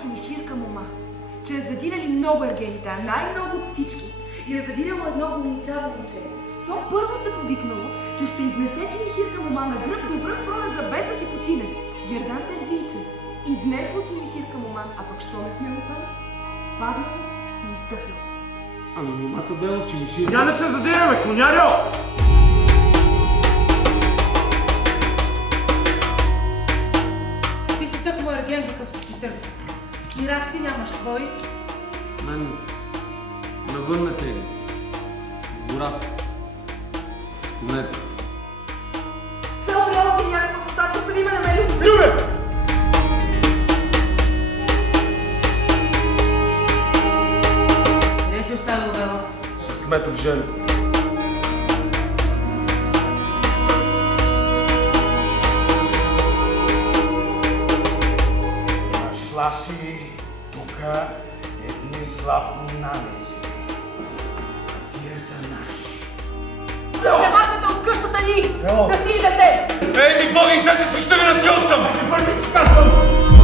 чимиширка мома, че е задирали много ергелите, а най-много от всички. И е задирало едно момичаво момче. То първо се повикнало, че ще изнесе чимиширка мома на гръб до връх пролеза без да си почине. Гердан Терзийче изнесло чимиширка мома, а пък що не снело там? Паднал и издъхнал. Ами момата бела чимиширка. Я не се задираме, конярьо! Ти си тъкмо ерген, какъвто си търси. Сирак си, нямаш свой. Мен навън ме тегли. В гората. В конете. Само бяло ти някаква в устата, остави ме на мен. Любе! Къде си оставил Бела? С кметов жен. Нашла си тука едни златни нанези. Тия са наши. Да се махнете от къщата ни! Ело. Да си идете! Ей, ми боги, дайте си ще ви накълцам! Върви, казвам!